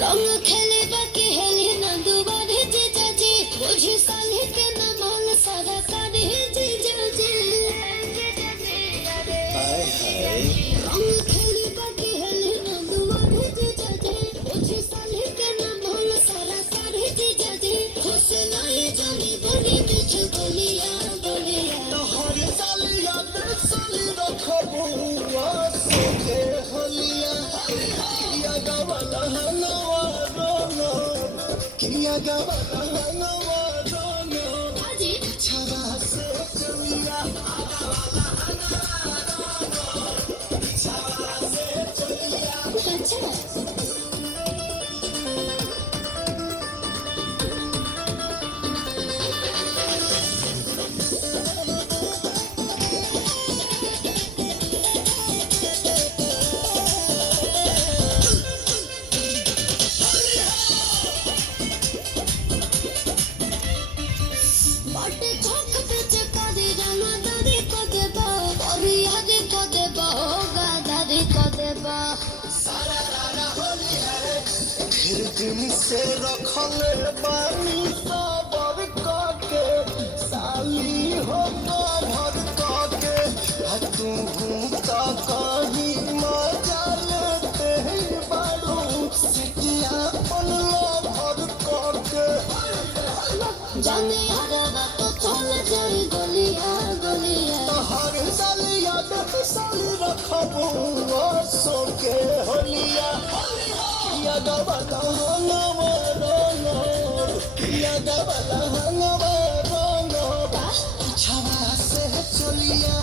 रंग खेले बाकी हेली ना दुबारे जीजा जी बुझी साले के ना माल सारा काढ़े जीजा जी हाय हाय रंग खेले बाकी हेली ना दुबारे जीजा जी बुझी साले के ना माल सारा काढ़े जीजा जी खुश नहीं जानी बड़ी मिठ बोलिया बोलिया हर सालिया देख साली रखबू सोके होलिया किया गवाला हलवा रोनो किया गवाला हलवा रोनो बाजी छवा से चलिया अच्छा बाटे चौक पे चकारी राना दादी को देबा परिया दे को देबा होगा दादी को देबा फिर दिन से रखले बानी सबर के साली हो तो भर के तू घूमता कहीं मजा लेते बारू सिटिया पनलो भर के जाने हरवा तो चल जाए गलिया गलिया हर सालिया देख साली रखबू सोके होलिया किया गवाला हलवा रोनो किया गवाला हलवा रोनो छवा से चलिया